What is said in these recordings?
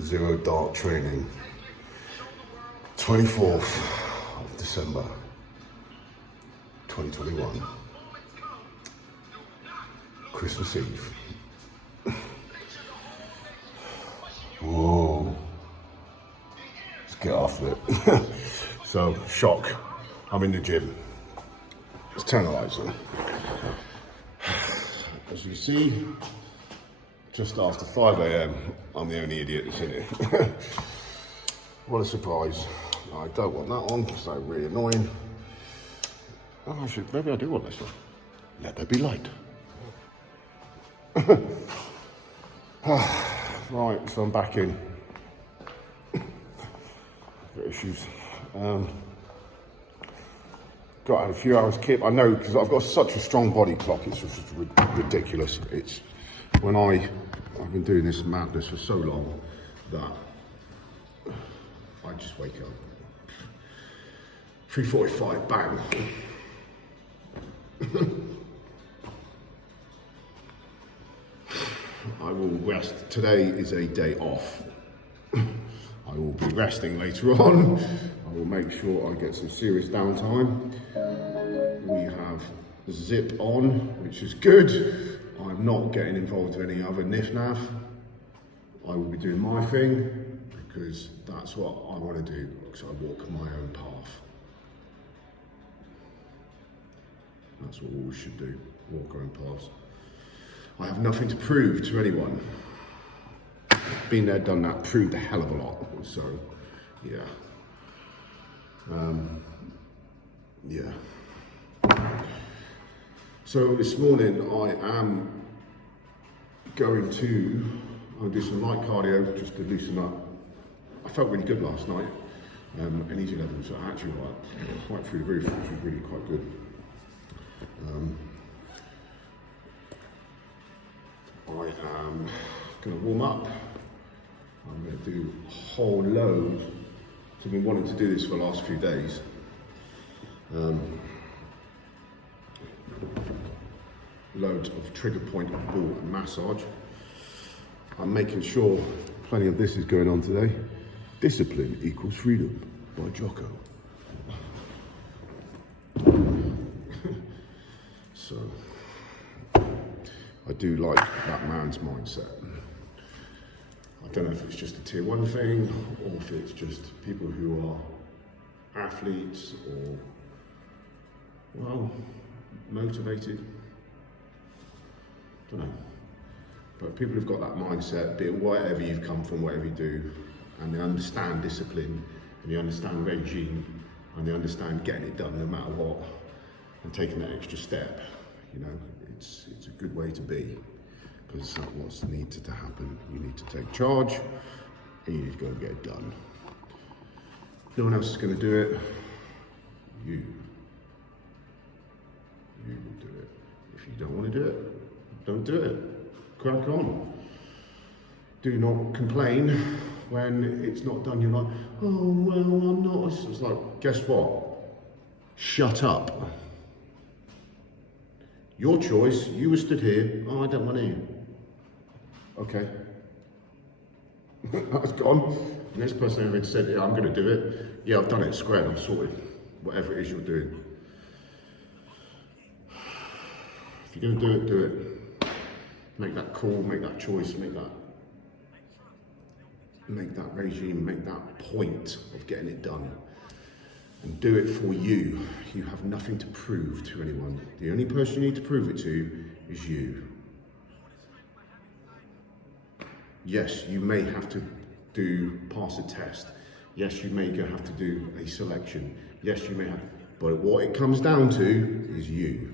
Zero Dark Training, 24th of December, 2021, Christmas Eve. Whoa, let's get after it. So, shock, I'm in the gym. Let's turn the lights on. As you see, just after 5 a.m, I'm the only idiot that's in it. What a surprise. I don't want that on, because that's really annoying. Oh, maybe I do want this one. Let there be light. Right, so I'm back in. Got issues. Got a few hours kip. I know, because I've got such a strong body clock, it's just ridiculous. It's when I've been doing this madness for so long that I just wake up. 3:45, bang. I will rest. Today is a day off. I will be resting later on. I will make sure I get some serious downtime. We have zip on, which is good. I'm not getting involved with any other niff-naff. I will be doing my thing because that's what I want to do, because I walk my own path. That's what we should do, walk our own paths. I have nothing to prove to anyone. Been there, done that, proved a hell of a lot. So, yeah. Yeah. So this morning I am going to do some light cardio just to loosen up. I felt really good last night. Energy levels are actually quite through the roof, which was really quite good. I am going to warm up. I'm going to do a whole load. So I've been wanting to do this for the last few days. Loads of trigger point of ball and massage. I'm making sure plenty of this is going on today. Discipline equals freedom by Jocko. So, I do like that man's mindset. I don't know if it's just a tier 1 thing, or if it's just people who are athletes or, well, motivated. I don't know. But people who've got that mindset, be it whatever you've come from, whatever you do, and they understand discipline, and they understand regime, and they understand getting it done no matter what, and taking that extra step, you know, it's a good way to be, because that's what's needed to happen. You need to take charge, and you need to go and get it done. No one else is going to do it. You will do it. If you don't want to do it, don't do it. Crack on. Do not complain when it's not done. You're like, oh, well, I'm not. It's like, guess what? Shut up. Your choice. You were stood here. Oh, I don't want to. Okay. That's gone. The next person over said, yeah, I'm going to do it. Yeah, I've done it. Squared. I'm sorted. Whatever it is you're doing. If you're going to do it, do it. Make that call, make that choice, make that regime, make that point of getting it done. And do it for you. You have nothing to prove to anyone. The only person you need to prove it to is you. Yes, you may have to pass a test. Yes, you may have to do a selection. Yes, you may have, but what it comes down to is you.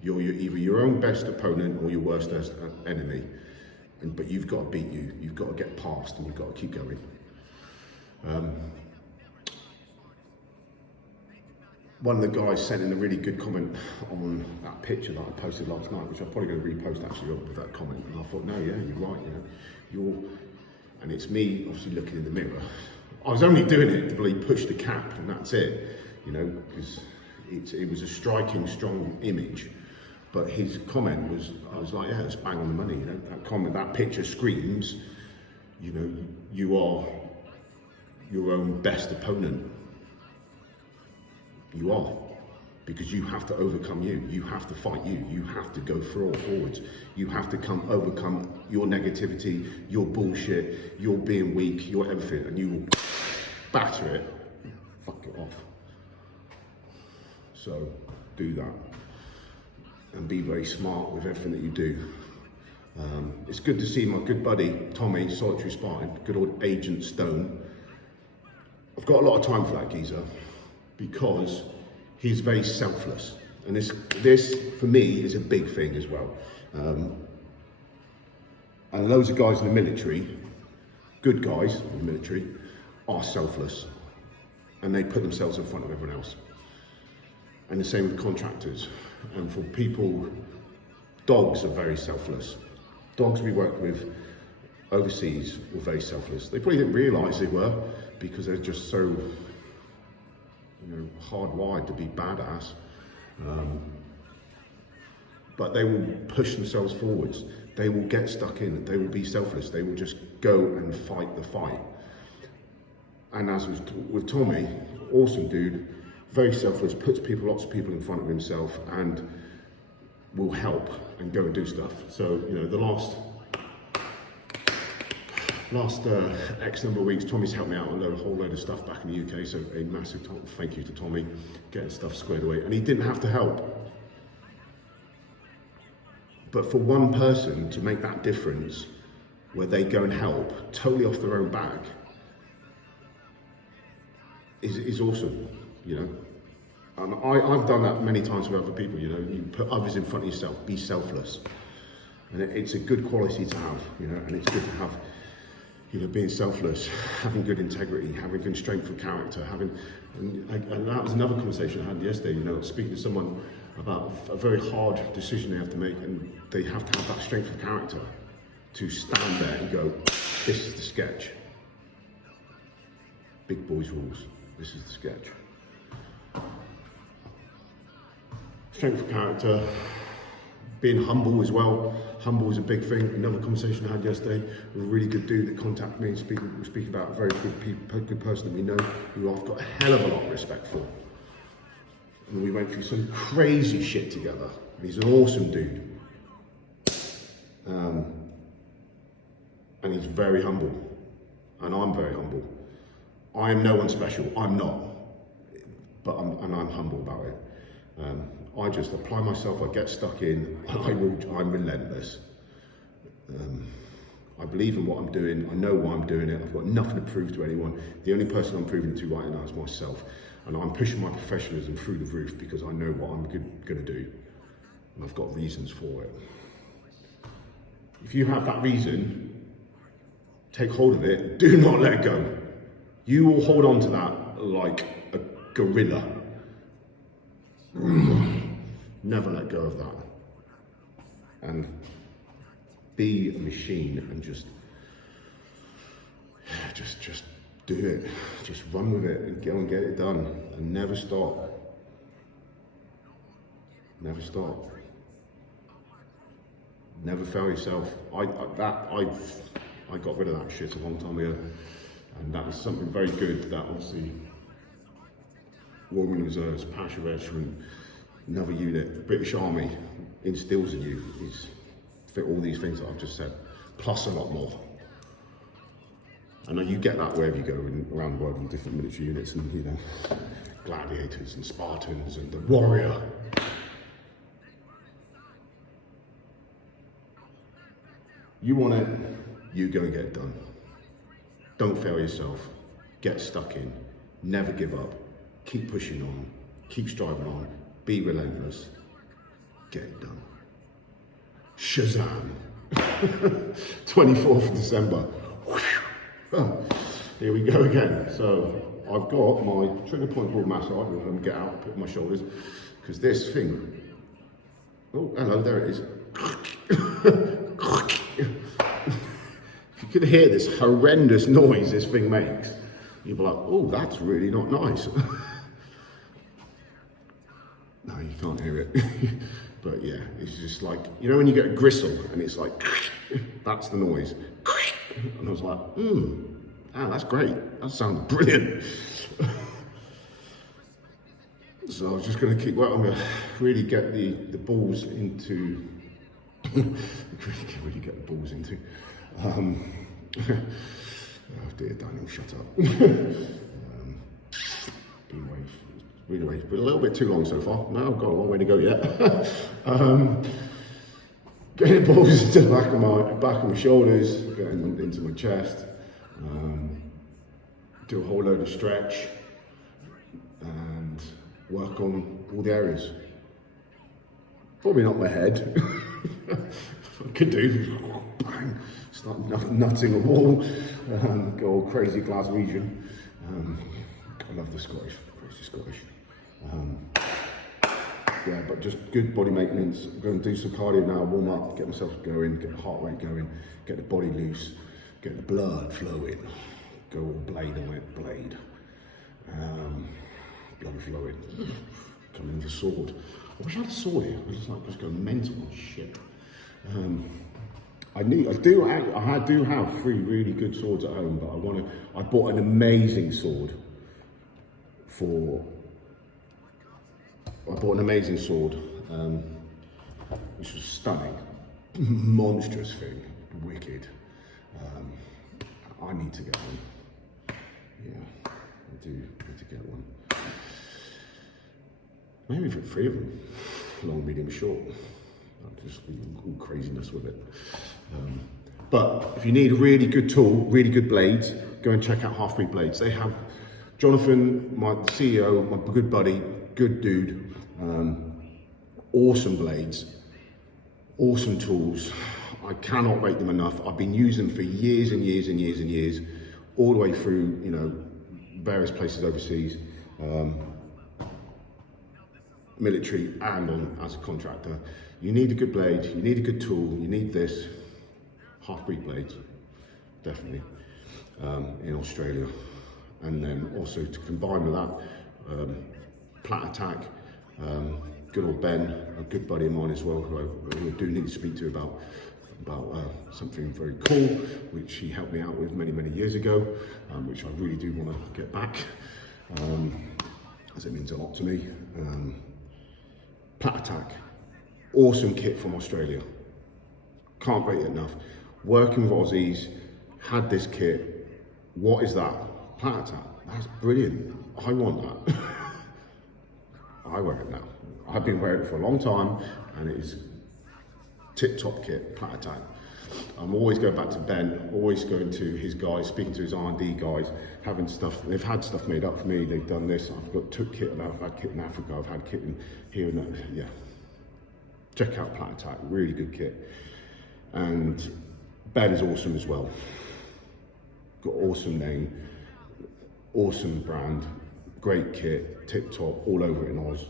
You're either your own best opponent or your worst enemy, but you've got to beat you. You've got to get past, and you've got to keep going. One of the guys sent in a really good comment on that picture that I posted last night, which I'm probably going to repost actually with that comment. And I thought, no, yeah, you're right. You know, and it's me obviously looking in the mirror. I was only doing it to really push the cap, and that's it. You know, because it was a striking, strong image But his comment was, I was like, yeah, it's bang on the money, you know. That comment, that picture screams, you know, you are your own best opponent. You are. Because you have to overcome you. You have to fight you. You have to go forwards. You have to overcome your negativity, your bullshit, your being weak, your everything, and you will batter it, fuck it off. So do that. And be very smart with everything that you do. It's good to see my good buddy, Tommy, Solitary Spartan, good old Agent Stone. I've got a lot of time for that geezer because he's very selfless. And this for me, is a big thing as well. And loads of guys in the military, good guys in the military, are selfless. And they put themselves in front of everyone else. And the same with contractors. And for people, dogs are very selfless. Dogs we work with overseas were very selfless. They probably didn't realise they were because they're just so, you know, hardwired to be badass. But they will push themselves forwards. They will get stuck in. They will be selfless. They will just go and fight the fight. And as with Tommy, awesome dude, very selfless, puts lots of people in front of himself and will help and go and do stuff. So, you know, the last X number of weeks, Tommy's helped me out on a whole load of stuff back in the UK, so a massive thank you to Tommy, getting stuff squared away. And he didn't have to help. But for one person to make that difference, where they go and help, totally off their own back, is awesome, you know. And I've done that many times with other people, you know. You put others in front of yourself, be selfless. And it's a good quality to have, you know, and it's good to have, you know, being selfless, having good integrity, having good strength of character, and that was another conversation I had yesterday, you know, speaking to someone about a very hard decision they have to make, and they have to have that strength of character to stand there and go, this is the sketch. Big boys rules, this is the sketch. Strength of character, being humble as well. Humble is a big thing. Another conversation I had yesterday with a really good dude that contacted me and speaking about a very good person that we know, who I've got a hell of a lot of respect for. And we went through some crazy shit together. He's an awesome dude. And he's very humble. And I'm very humble. I am no one special, I'm not. But I'm humble about it. I just apply myself, I get stuck in, I'm relentless. I believe in what I'm doing, I know why I'm doing it, I've got nothing to prove to anyone. The only person I'm proving it to right now is myself. And I'm pushing my professionalism through the roof because I know what I'm gonna do. And I've got reasons for it. If you have that reason, take hold of it, do not let go. You will hold on to that like a gorilla. Never let go of that. And be a machine and just do it. Just run with it and go and get it done. And never stop. Never stop. Never fail yourself. I got rid of that shit a long time ago. And that was something very good that obviously Royal Reserves, Parachute Regiment, another unit, the British Army instills in you is fit all these things that I've just said, plus a lot more. I know you get that wherever you go around the world in different military units, and you know, gladiators and Spartans and the warrior. You want it, you go and get it done. Don't fail yourself, get stuck in, never give up, keep pushing on, keep striving on, be relentless, get it done. Shazam! 24th of December. Oh, here we go again. So I've got my trigger point board massage, which I'm going to get out, put on my shoulders, because this thing, oh, hello, there it is. If you could hear this horrendous noise this thing makes, you'd be like, oh, that's really not nice. No, you can't hear it. But yeah, it's just like, you know when you get a gristle and it's like, that's the noise. And I was like, that's great. That sounds brilliant. So I was just going to keep, well, I'm going to really get the balls into, really get the balls into. Oh dear, Daniel, shut up. Anyway, but a little bit too long so far. No, I've got a long way to go yet. Getting the balls into the back of my shoulders, getting them into my chest. Do a whole load of stretch and work on all the areas. Probably not my head. I could do, bang, start nutting a wall, go all crazy Glaswegian. I love the Scottish, crazy Scottish. Yeah, but just good body maintenance. I'm going to do some cardio now, warm up, get myself going, get the heart rate going, get the body loose, get the blood flowing. Go all blade on it, blade. Blood flowing. Coming with a sword. I wish I had a sword here. I just go mental on shit. I do have 3 really good swords at home, but I bought an amazing sword which was stunning, monstrous thing, wicked. I need to get one. Yeah, I do need to get one. Maybe for 3 of them, long, medium, short. Just all craziness with it. But if you need a really good tool, really good blades, go and check out Half-Breed Blades. They have Jonathan, my CEO, my good buddy, good dude, awesome blades, awesome tools. I cannot rate them enough. I've been using them for years and years and years and years, all the way through, you know, various places overseas, military and as a contractor. You need a good blade, you need a good tool, you need this. Half-Breed Blades, definitely, in Australia. And then also to combine with that, Plat Attack, good old Ben, a good buddy of mine as well, who I do need to speak to about something very cool, which he helped me out with many, many years ago, which I really do want to get back, as it means a lot to me. Plat Attack, awesome kit from Australia. Can't rate it enough. Working with Aussies, had this kit. What is that? Plat Attack. That's brilliant. I want that. I wear it now. I've been wearing it for a long time, and it is tip-top kit, Plat Attack. I'm always going back to Ben, always going to his guys, speaking to his R&D guys, having stuff. They've had stuff made up for me. They've done this. Took kit, and I've had kit in Africa. I've had kit in here and there. Yeah. Check out Plat Attack. Really good kit. And Ben is awesome as well. Got awesome name, awesome brand, great kit, tip top, all over it in Oz.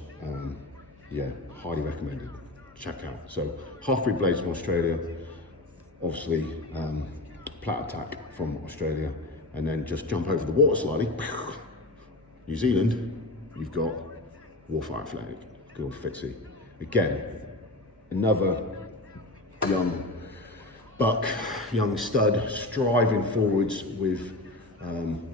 Yeah, highly recommended. Check out. So Half-Breed Blades from Australia, obviously Plat Attack from Australia, and then just jump over the water slightly. New Zealand, you've got Warfighter Flag, good old Fitzy. Again, another young buck, young stud, striving forwards with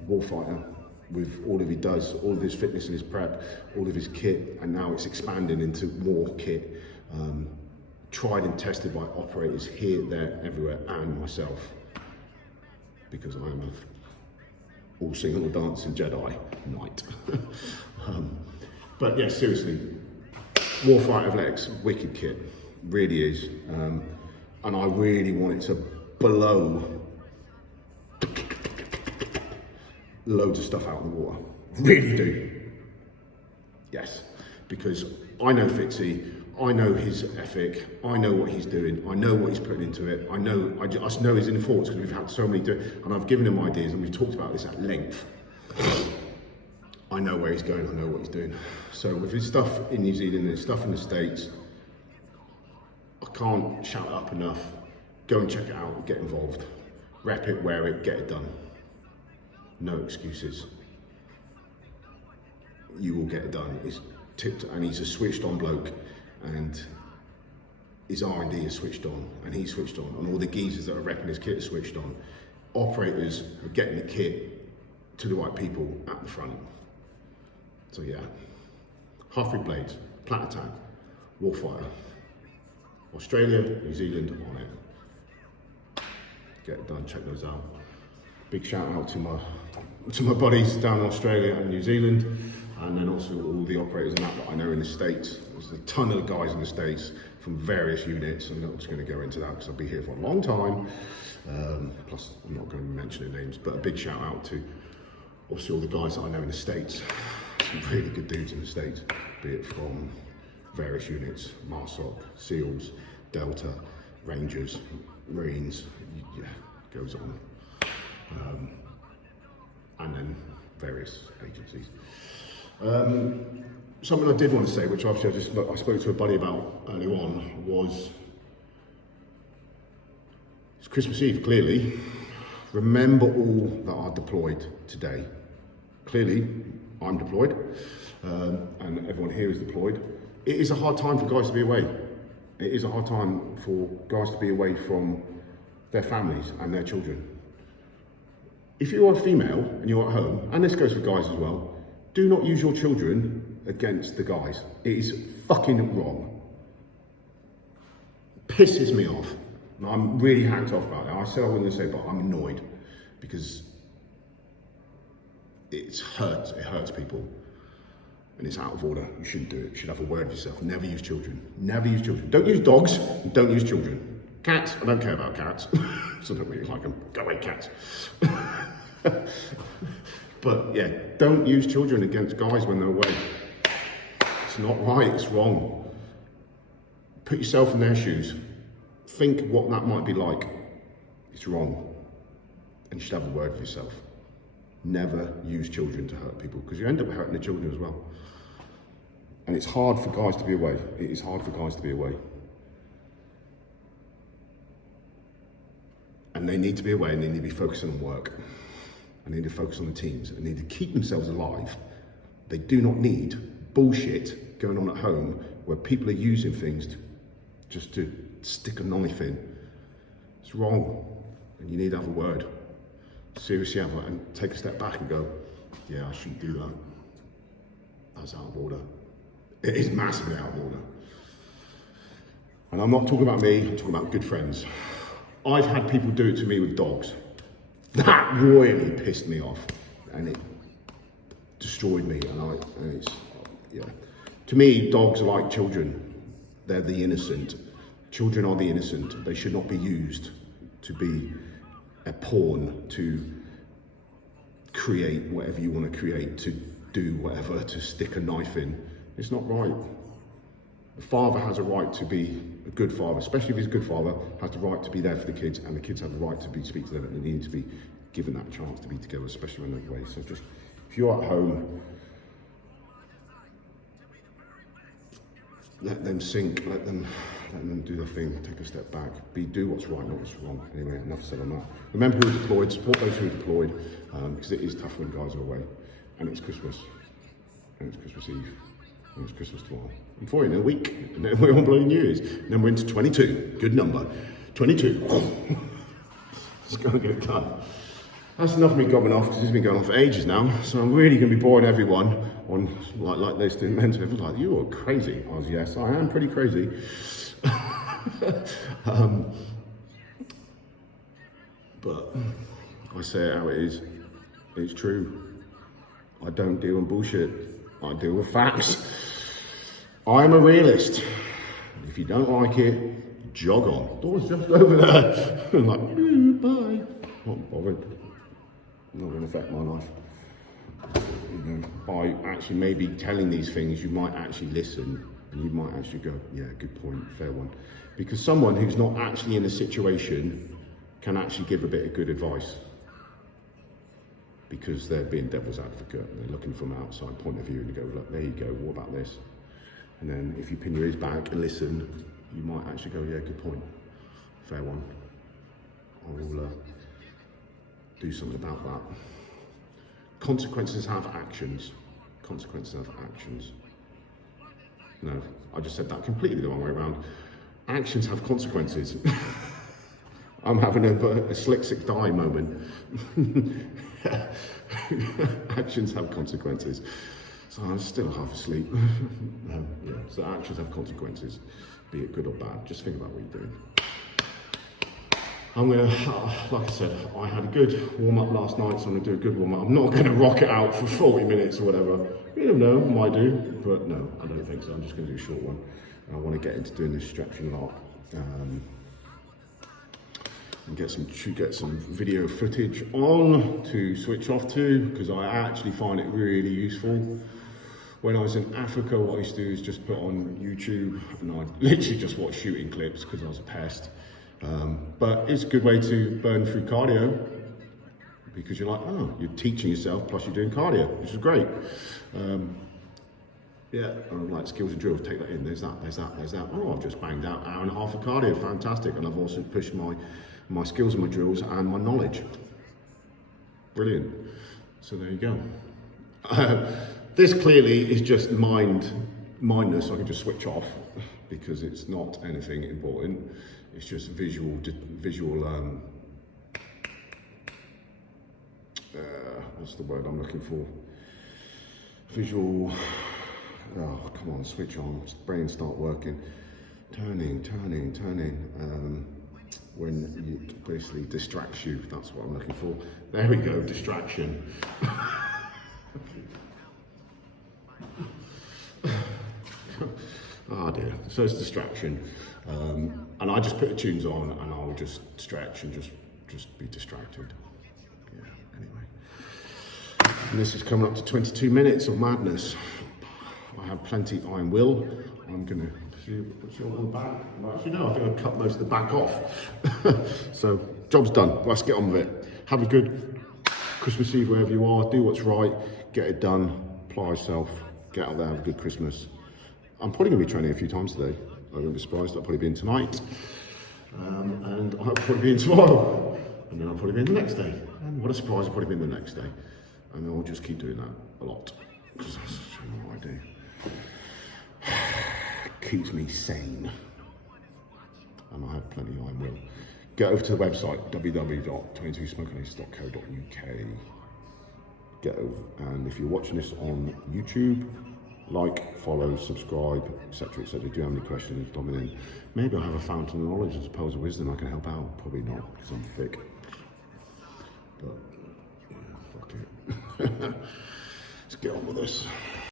Warfighter, with all of he does, all of his fitness and his prep, all of his kit, and now it's expanding into more kit. Tried and tested by operators here, there, everywhere, and myself, because I am a all singing, all dancing Jedi Knight. But yeah, seriously, Warfighter Flex, wicked kit, really is. And I really want it to blow loads of stuff out of the water. Really do. Yes, because I know Fitzy, I know his ethic, I know what he's doing, I know what he's putting into it, I just know his inner thoughts because we've had so many and I've given him ideas and we've talked about this at length. I know where he's going, I know what he's doing. So with his stuff in New Zealand and his stuff in the States, I can't shout it up enough. Go and check it out, get involved. Rep it, wear it, get it done. No excuses. You will get it done. It's tipped, and he's a switched on bloke, and his R&D is switched on, and he's switched on, and all the geezers that are repping his kit are switched on. Operators are getting the kit to the right people at the front. So yeah, half-rib blades, plat attack, warfighter, Australia, New Zealand on it. Get it done, check those out. Big shout out to my buddies down in Australia and New Zealand, and then also all the operators and that I know in the States. There's a ton of guys in the States from various units. I'm not just going to go into that because I'll be here for a long time. Plus, I'm not going to mention their names, but a big shout out to obviously all the guys that I know in the States. Some really good dudes in the States, be it from various units, MARSOC, SEALs, Delta, Rangers, Marines, yeah, goes on. And then various agencies. Something I did want to say, which obviously I spoke to a buddy about earlier on, was it's Christmas Eve, clearly. Remember all that are deployed today. Clearly, I'm deployed, and everyone here is deployed. It is a hard time for guys to be away. It is a hard time for guys to be away from their families and their children. If you are a female and you're at home, and this goes for guys as well, do not use your children against the guys. It is fucking wrong. Pisses me off. And I'm really hacked off about it. I said I wasn't going to say, but I'm annoyed because it hurts people. And it's out of order. You shouldn't do it. You should have a word with yourself. Never use children. Never use children. Don't use dogs. Don't use children. Cats, I don't care about cats. So I don't really like them. Go away, cats. But yeah, don't use children against guys when they're away. It's not right, it's wrong. Put yourself in their shoes. Think what that might be like. It's wrong. And you should have a word for yourself. Never use children to hurt people, because you end up hurting the children as well. And it's hard for guys to be away. It is hard for guys to be away. And they need to be away, and they need to be focusing on work. And they need to focus on the teams, and they need to keep themselves alive. They do not need bullshit going on at home where people are using things just to stick a knife in. It's wrong, and you need to have a word. Seriously have it, and take a step back and go, yeah, I shouldn't do that. That's out of order. It is massively out of order. And I'm not talking about me, I'm talking about good friends. I've had people do it to me with dogs. That really pissed me off, and it destroyed me. And it's, yeah. To me, dogs are like children. They're the innocent. Children are the innocent. They should not be used to be a pawn to create whatever you want to create, to do whatever, to stick a knife in. It's not right. The father has a right to be a good father, especially if he's a good father, has the right to be there for the kids, and the kids have the right to speak to them, and they need to be given that chance to be together, especially when they're away. So just, if you're at home, let them sink, let them do their thing, take a step back, do what's right, not what's wrong. Anyway, enough said on that. Remember who are deployed, support those who are deployed, because it is tough when guys are away. And it's Christmas, and it's Christmas Eve, and it's Christmas tomorrow. And for you in a week, and then we're on bloody New Year's, and then we're into 22, good number, 22. Just gotta get it done. That's enough of me gobbing off, because it's been going on for ages now, so I'm really going to be boring everyone on like this doing men's events. Like, you are crazy. I was, yes, I am pretty crazy. But I say it how it is. It's true. I don't deal in bullshit. I deal with facts. I'm a realist. If you don't like it, jog on. Door's just over there. I'm like, bye. Not bothered. Not going to affect my life. You know, by actually maybe telling these things, you might actually listen, and you might actually go, yeah, good point, fair one. Because someone who's not actually in a situation can actually give a bit of good advice, because they're being devil's advocate, and they're looking from an outside point of view, and you go, look, there you go, what about this? And then if you pin your ears back and listen, you might actually go, yeah, good point, fair one. I will do something about that. Consequences have actions. Consequences have actions. No, I just said that completely the wrong way around. actions have consequences. I'm having a slick sick die moment. Actions have consequences. So I'm still half asleep. Yeah, so actions have consequences, be it good or bad. Just think about what you're doing. I'm gonna, like I said, I had a good warm up last night, so I'm gonna do a good warm up. I'm not gonna rock it out for 40 minutes or whatever. You don't know, might do, but no, I don't think so. I'm just gonna do a short one. I wanna get into doing this stretching lock. And get some video footage on to switch off to, because I actually find it really useful. When I was in Africa, what I used to do is just put on YouTube, and I literally just watch shooting clips because I was a pest. But it's a good way to burn through cardio, because you're like, oh, you're teaching yourself, plus you're doing cardio, which is great. Yeah, like skills and drills, take that in, there's that. Oh, I've just banged out an hour and a half of cardio, fantastic. And I've also pushed my skills and my drills and my knowledge. Brilliant. So there you go. This clearly is just mindless. I can just switch off because it's not anything important. It's just visual. What's the word I'm looking for? Visual. Oh, come on, switch on. Brain start working. Turning. When you basically distracts you. That's what I'm looking for. There we go. Distraction. Oh dear, so it's distraction. And I just put the tunes on and I'll just stretch and just be distracted. Yeah, anyway. And this is coming up to 22 minutes of madness. I have plenty iron will. I'm gonna put you on the back. Actually no, I think I'll cut most of the back off. So, job's done, let's get on with it. Have a good Christmas Eve wherever you are, do what's right, get it done, apply yourself, get out there, have a good Christmas. I'm probably going to be training a few times today. I won't be surprised. I'll probably be in tonight. And I'll probably be in tomorrow. And then I'll probably be in the next day. And what a surprise, I'll probably be in the next day. And I'll just keep doing that a lot. Because that's what I do. Keeps me sane. And I have plenty I will. Get over to the website, www.22smokingaces.co.uk. Get over. And if you're watching this on YouTube, like, follow, subscribe, etc., etc. Do you have any questions, Dominic? Maybe I have a fountain of knowledge as opposed to wisdom I can help out. Probably not, because I'm thick. But, yeah, fuck it. Let's get on with this.